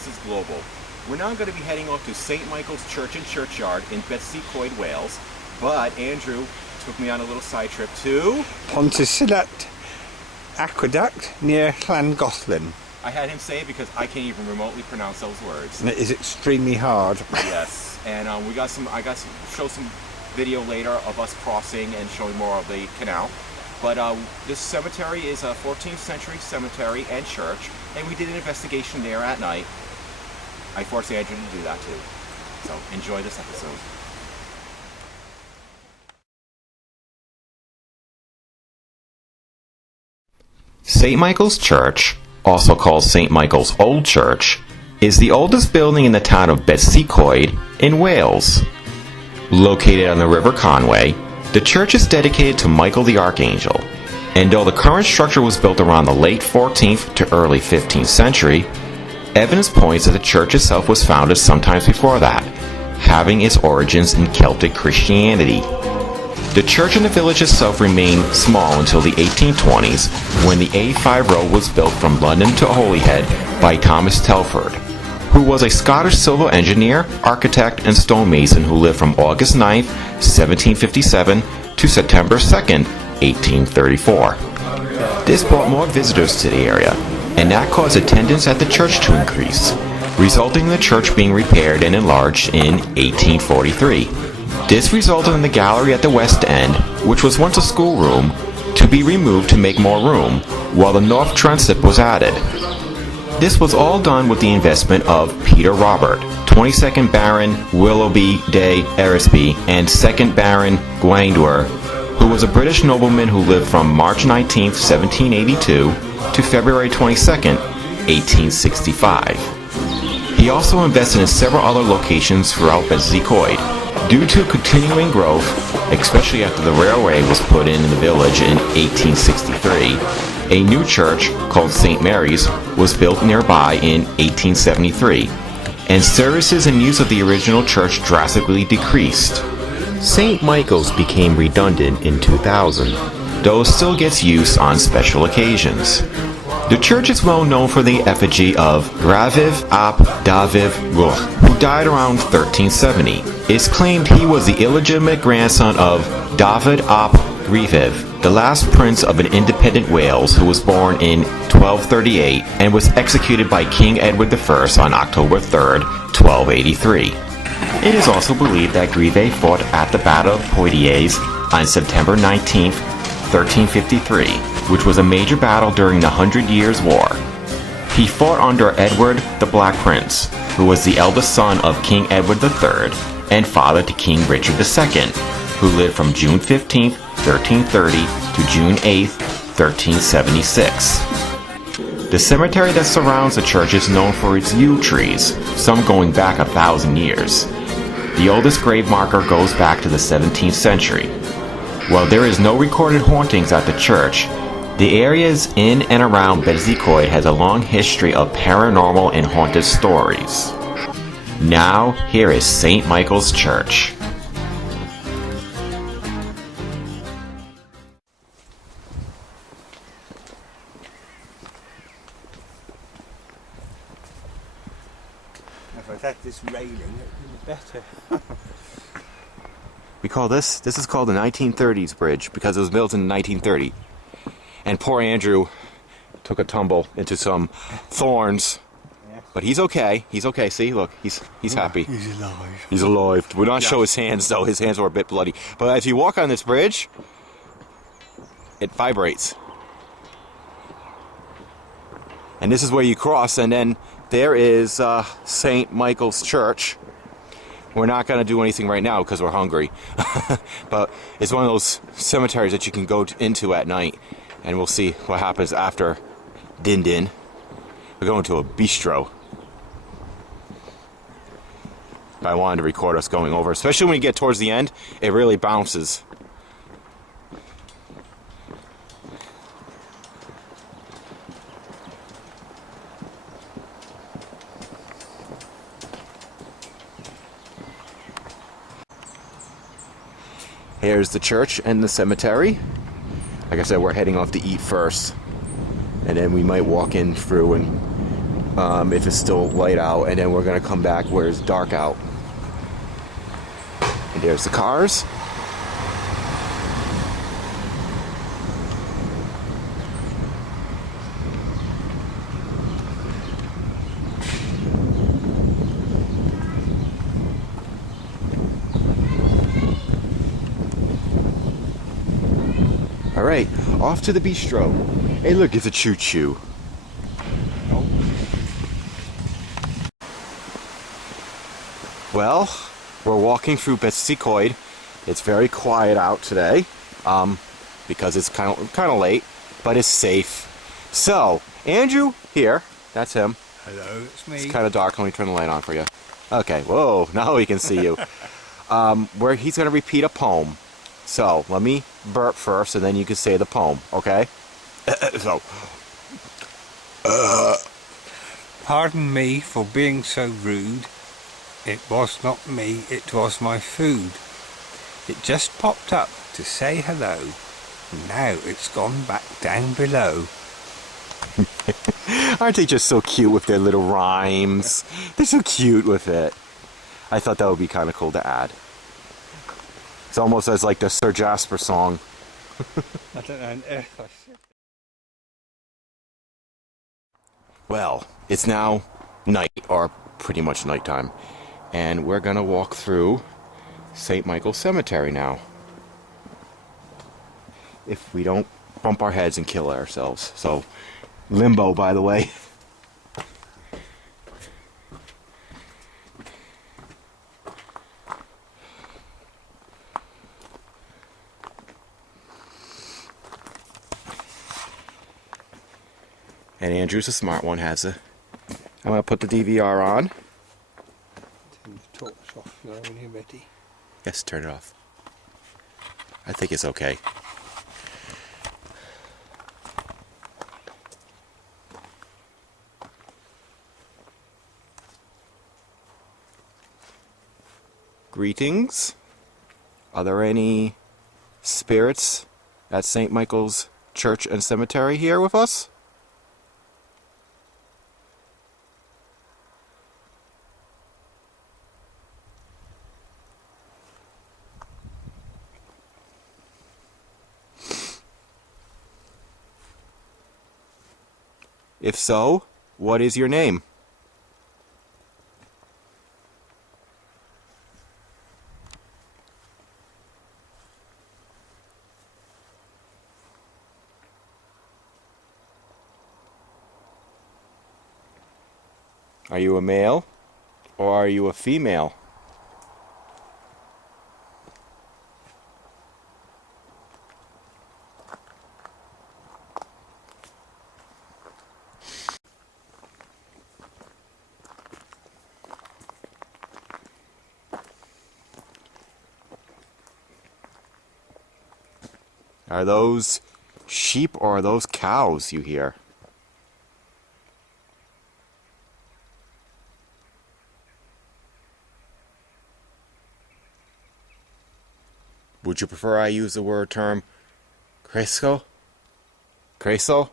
Faces Global. We're now going to be heading off to St. Michael's Church and Churchyard in Betws-y-Coed, Wales, but Andrew took me on a little side trip to Pontcysyllte Aqueduct near Llangollen. I had him say it because I can't even remotely pronounce those words. And it is extremely hard. Yes, and I got some video later of us crossing and showing more of the canal. But this cemetery is a 14th century cemetery and church, and we did an investigation there at night. I forced Andrew to do that too. So enjoy this episode. St. Michael's Church, also called St. Michael's Old Church, is the oldest building in the town of Betws-y-Coed in Wales. Located on the River Conway, the church is dedicated to Michael the Archangel, and though the current structure was built around the late 14th to early 15th century, evidence points that the church itself was founded sometimes before that, having its origins in Celtic Christianity. The church and the village itself remained small until the 1820s, when the A5 road was built from London to Holyhead by Thomas Telford, who was a Scottish civil engineer, architect, and stonemason who lived from August 9, 1757 to September 2, 1834. This brought more visitors to the area, and that caused attendance at the church to increase, resulting in the church being repaired and enlarged in 1843. This resulted in the gallery at the west end, which was once a schoolroom, to be removed to make more room, while the north transept was added. This was all done with the investment of Peter Robert, 22nd Baron Willoughby de Eresby, and 2nd Baron Glyndwr, who was a British nobleman who lived from March 19, 1782 to February 22, 1865. He also invested in several other locations throughout Betws-y-Coed. Due to continuing growth, especially after the railway was put in the village in 1863, a new church, called St. Mary's, was built nearby in 1873, and services and use of the original church drastically decreased. St. Michael's became redundant in 2000, though it still gets use on special occasions. The church is well known for the effigy of Gruffydd ap Dafydd Goch, who died around 1370. It's claimed he was the illegitimate grandson of Dafydd ap Gruffydd, the last prince of an independent Wales who was born in 1238 and was executed by King Edward I on October 3, 1283. It is also believed that Gruffydd fought at the Battle of Poitiers on September 19, 1353, which was a major battle during the 100 Years' War. He fought under Edward the Black Prince, who was the eldest son of King Edward III and father to King Richard II, who lived from June 15, 1330 to June 8, 1376. The cemetery that surrounds the church is known for its yew trees, some going back 1,000 years. The oldest grave marker goes back to the 17th century. While there is no recorded hauntings at the church, the areas in and around Betws-y-Coed has a long history of paranormal and haunted stories. Now, here is St. Michael's Church. If I'd had this railing, it would be better. We call this is called the 1930s bridge because it was built in 1930. And poor Andrew took a tumble into some thorns. Yes. But he's okay. He's okay. See, look, he's happy. He's alive. He's alive. We're not show his hands though. His hands were a bit bloody. But as you walk on this bridge, it vibrates. And this is where you cross, and then there is St. Michael's Church. We're not going to do anything right now because we're hungry. But it's one of those cemeteries that you can go into at night, and we'll see what happens after Din Din. We're going to a bistro. I wanted to record us going over, especially when you get towards the end, it really bounces. Here's the church and the cemetery. Like I said, we're heading off to eat first, and then we might walk in through and if it's still light out, and then we're gonna come back where it's dark out. And there's the cars. All right, off to the bistro. Hey, look, it's a choo-choo. Well, we're walking through Betws-y-Coed. It's very quiet out today, because it's kind of late, but it's safe. So, Andrew here, that's him. Hello, it's me. It's kind of dark. Let me turn the light on for you. Okay, whoa, now we can see you. Where he's going to repeat a poem. So, let me burp first, and then you can say the poem, okay? So, Pardon me for being so rude. It was not me, it was my food. It just popped up to say hello. Now it's gone back down below. aren't they just so cute with their little rhymes? They're so cute with it. I thought that would be kind of cool to add. It's almost as like the Sir Jasper song. I don't know on earth I said. Well, it's now night, or pretty much nighttime, and we're gonna walk through St. Michael's Cemetery now. If we don't bump our heads and kill ourselves. So, limbo, by the way. And Andrew's a smart one, has a... I'm gonna put the DVR on. Turn the torch off now when you're ready. Yes, turn it off. I think it's okay. Greetings. Are there any spirits at St. Michael's Church and Cemetery here with us? If so, what is your name? Are you a male or are you a female? Are those sheep or are those cows you hear? Would you prefer I use the word term Cresco? Creso?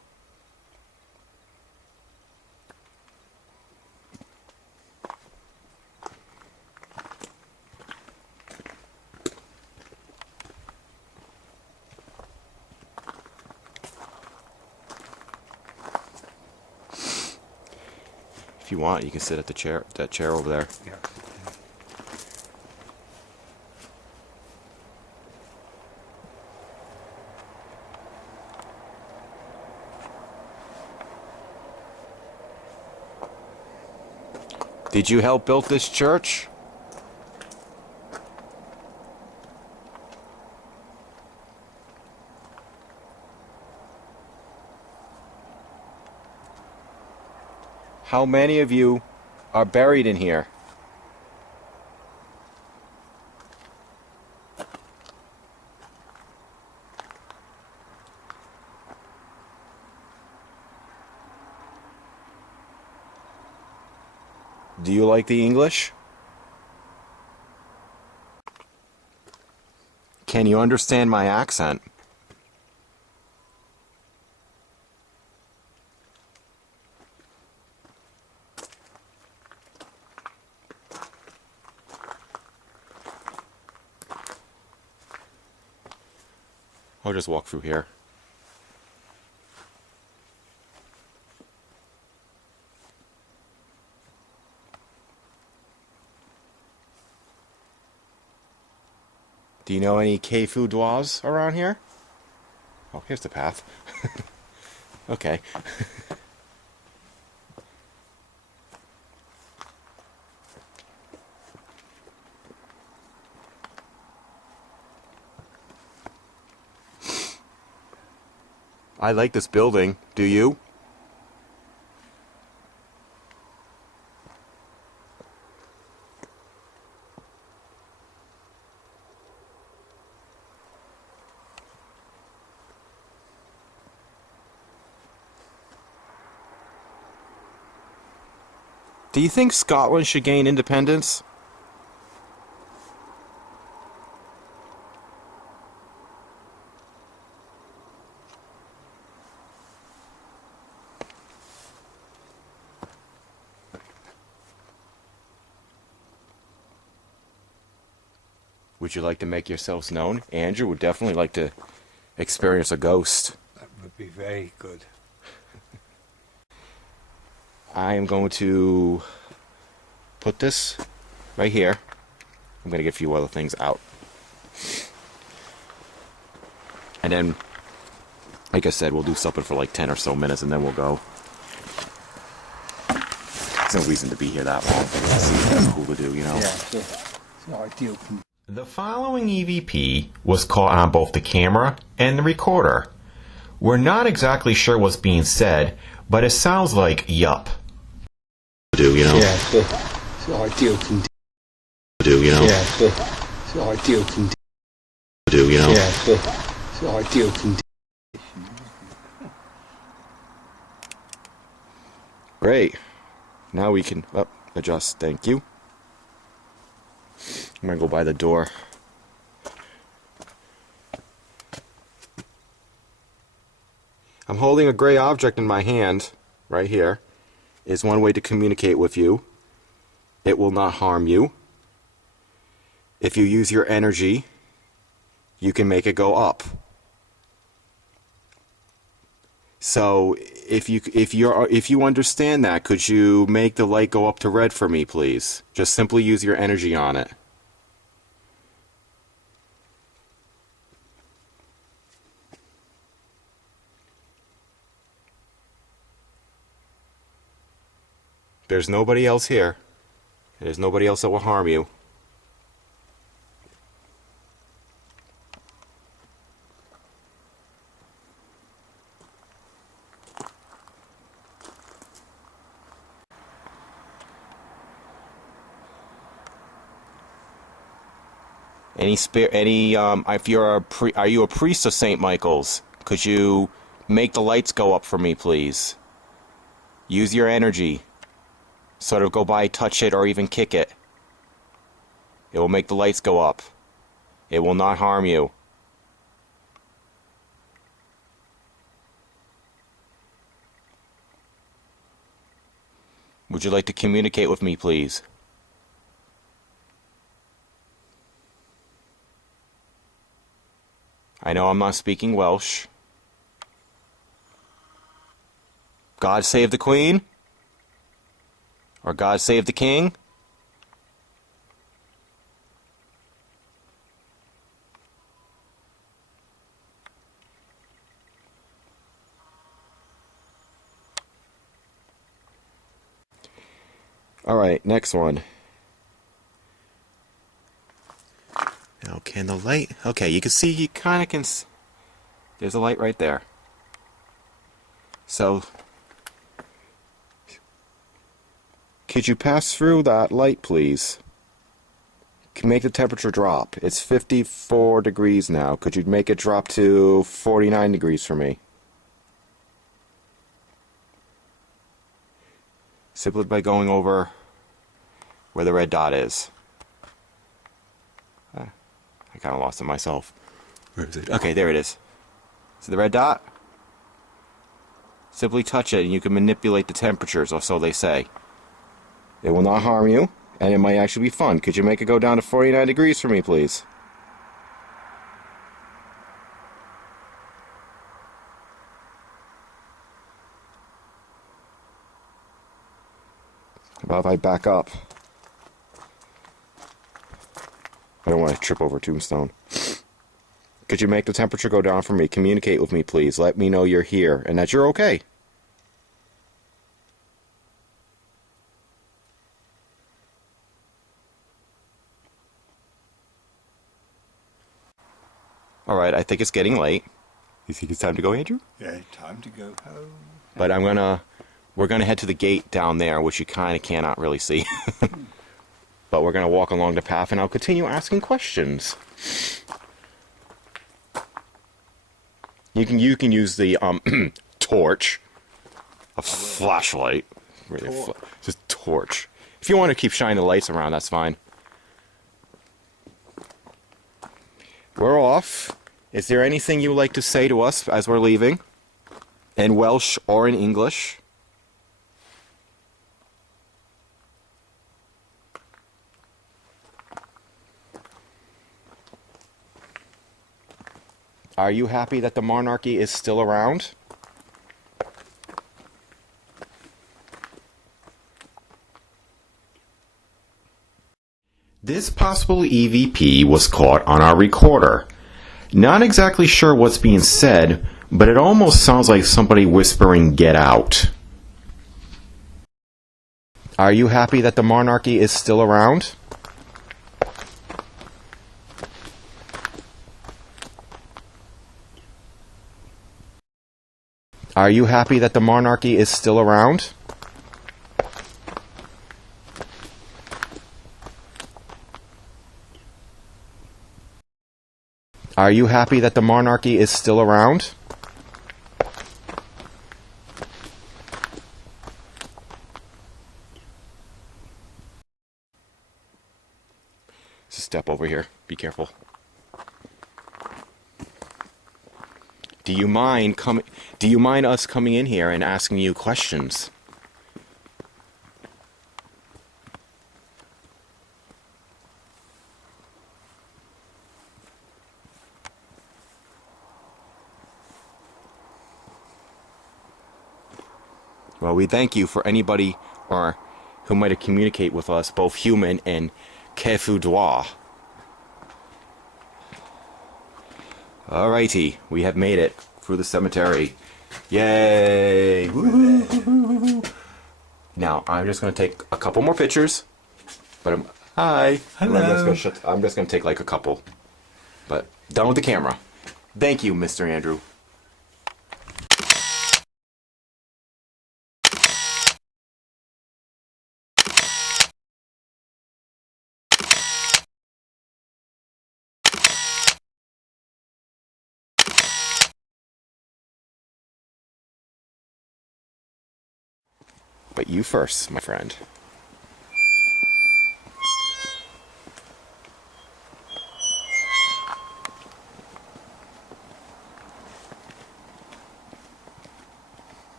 If you want, you can sit at that chair over there. Yeah. Did you help build this church? How many of you are buried in here? Do you like the English? Can you understand my accent? I'll just walk through here. Do you know any Keifu dwarves around here? Oh, here's the path. Okay. I like this building. Do you? Do you think Scotland should gain independence? Would you like to make yourselves known? Andrew would definitely like to experience a ghost. That would be very good. I am going to put this right here. I'm going to get a few other things out. And then, like I said, we'll do something for like 10 or so minutes and then we'll go. There's no reason to be here that long. That's cool to do, you know? Yeah, it's not ideal. The following EVP was caught on both the camera and the recorder. We're not exactly sure what's being said, but it sounds like yup. Do you know? Yeah, it's not ideal condition. Do you know? Yeah, it's not ideal condition. Do you know? Yeah, it's not ideal condition. Great. Now we can adjust. Thank you. I'm gonna go by the door. I'm holding a gray object in my hand, right here. Is one way to communicate with you. It will not harm you. If you use your energy, you can make it go up. So if you understand that, could you make the light go up to red for me, please? Just simply use your energy on it. There's nobody else here. There's nobody else that will harm you. If you're are you a priest of St. Michael's? Could you make the lights go up for me, please? Use your energy. Sort of go by, touch it, or even kick it. It will make the lights go up. It will not harm you. Would you like to communicate with me, please? I know I'm not speaking Welsh. God save the Queen? Or God save the King? Alright, next one. Now, can the light... Okay, you can see, you kind of can... There's a light right there. So... Could you pass through that light, please? Can make the temperature drop. It's 54 degrees now. Could you make it drop to 49 degrees for me? Simply by going over where the red dot is. I kind of lost it myself. Where is it? Okay, there it is. See the red dot? Simply touch it and you can manipulate the temperatures, or so they say. It will not harm you, and it might actually be fun. Could you make it go down to 49 degrees for me, please? Well, if I back up, I don't want to trip over Tombstone. Could you make the temperature go down for me? Communicate with me, please. Let me know you're here and that you're okay. Alright, I think it's getting late. You think it's time to go, Andrew? Yeah, time to go home. But we're gonna head to the gate down there, which you kinda cannot really see. But we're gonna walk along the path and I'll continue asking questions. You can use the torch, a flashlight, really just torch. If you want to keep shining the lights around, that's fine. We're off. Is there anything you would like to say to us as we're leaving? In Welsh or in English? Are you happy that the monarchy is still around? This possible EVP was caught on our recorder. Not exactly sure what's being said, but it almost sounds like somebody whispering, "Get out." Are you happy that the monarchy is still around? Are you happy that the monarchy is still around? Are you happy that the monarchy is still around? Just step over here. Be careful. Do you mind us coming in here and asking you questions? Well, we thank you for anybody who might have communicated with us, both human and Kefudwa. Alrighty, we have made it through the cemetery. Yay! Woo-hoo-hoo-hoo-hoo. Now, I'm just going to take a couple more pictures. But hi. Hello. I'm just going to take like a couple. But done with the camera. Thank you, Mr. Andrew. But you first, my friend.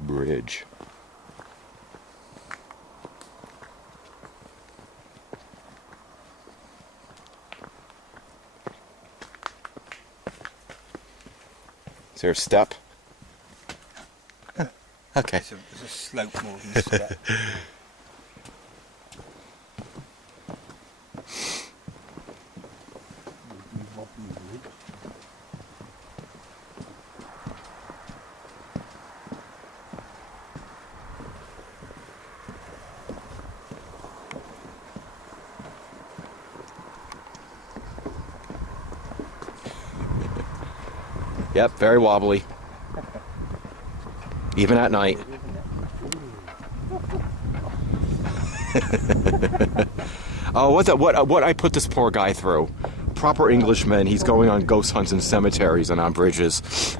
Bridge. Is there a step? Okay. It's a slope more than a step. Yep, very wobbly. Even at night. Oh, what I put this poor guy through. Proper Englishman, he's going on ghost hunts in cemeteries and on bridges.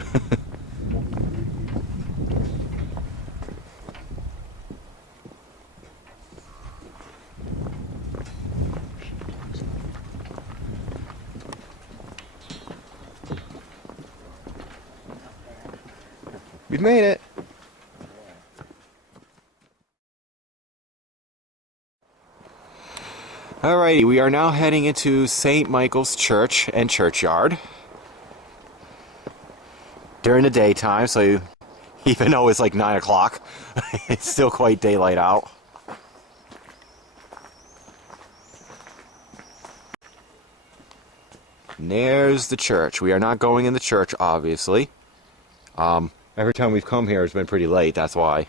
We've made it. Alrighty, we are now heading into St. Michael's Church and Churchyard. During the daytime, so Even though it's like 9 o'clock, it's still quite daylight out. And there's the church. We are not going in the church, obviously. Every time we've come here, it's been pretty late, that's why.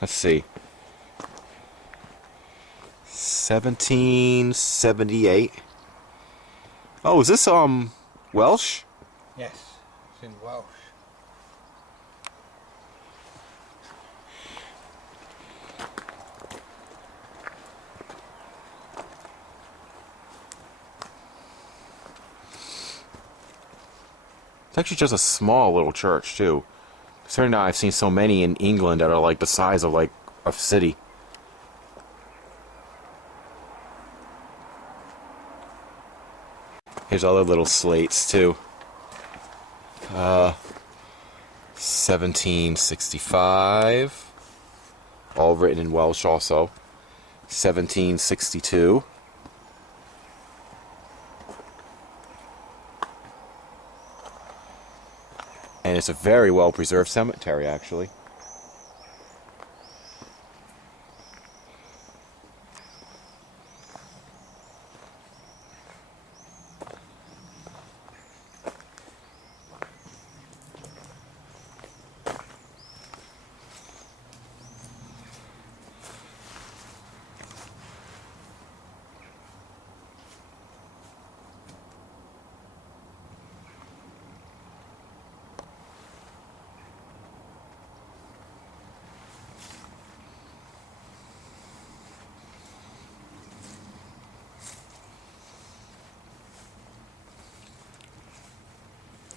Let's see. 1778. Oh, is this Welsh? Yes, it's in Welsh. It's actually just a small little church too. Certainly now I've seen so many in England that are like the size of like a city. Here's other little slates too. 1765. All written in Welsh also. 1762. And it's a very well preserved cemetery actually.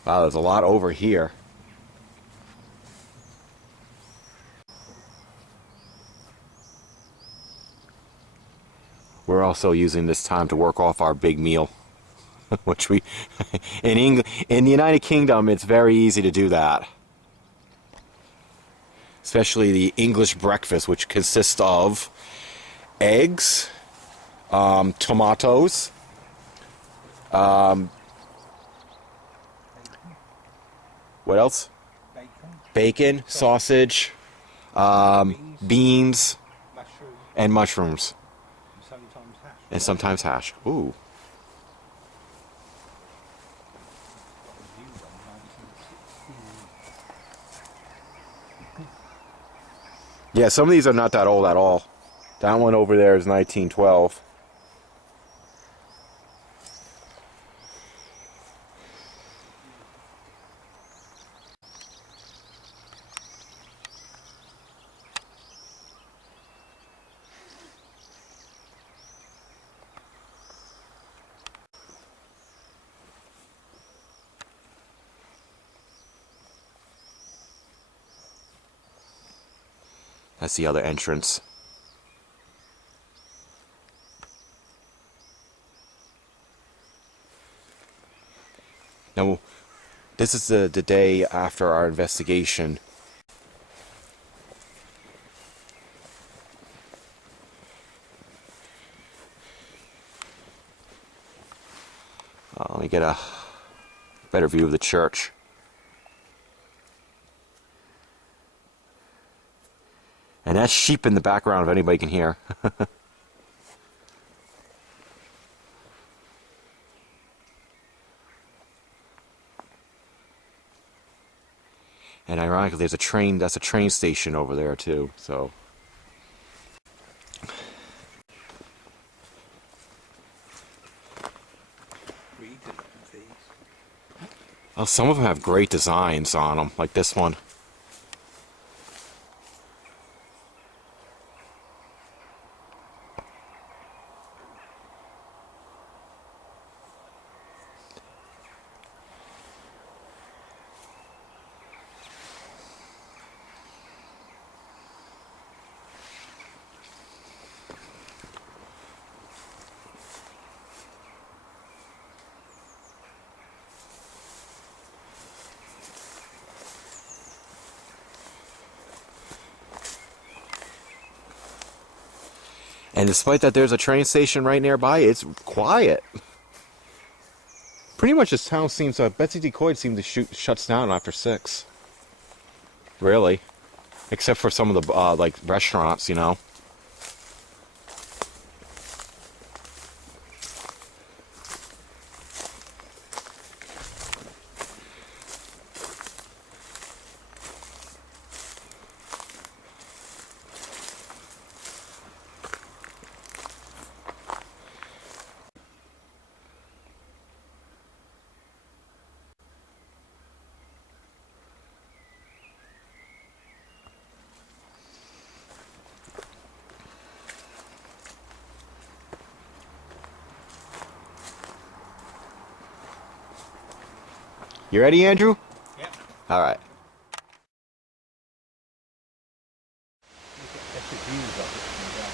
Wow, there's a lot over here. We're also using this time to work off our big meal, which we, in the United Kingdom, it's very easy to do that. Especially the English breakfast, which consists of eggs, tomatoes, what else? Bacon, sausage, beans, and mushrooms. And sometimes hash. Ooh. Yeah, some of these are not that old at all. That one over there is 1912. That's the other entrance. Now, this is the day after our investigation. Let me get a better view of the church. And that's sheep in the background if anybody can hear. And ironically, there's a train, that's a train station over there too, so. Oh, some of them have great designs on them, like this one. And despite that there's a train station right nearby, it's quiet. Pretty much this town seems, Betws-y-Coed seems to shuts down after 6. Really. Except for some of the, like, restaurants, you know. You ready, Andrew? Yeah. All right. That's the views of it from down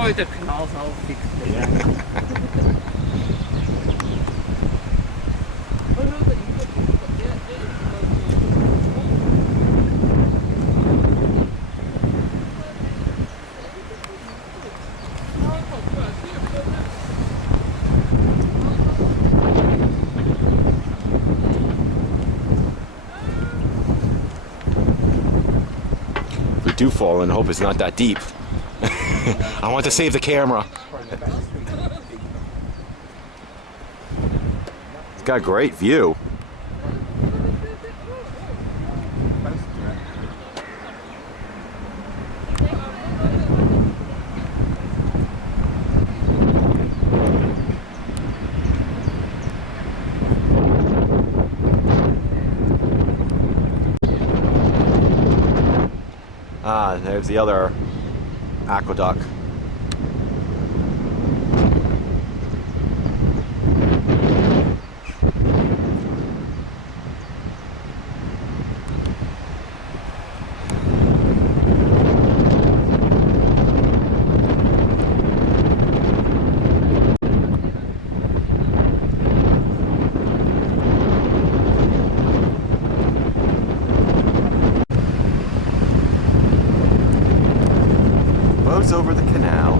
Oh, der Kanal ist auch fix. If we do fall in, hope it's not that deep. I want to save the camera. It's got a great view. Ah, there's the other aqueduct. Boats over the canal.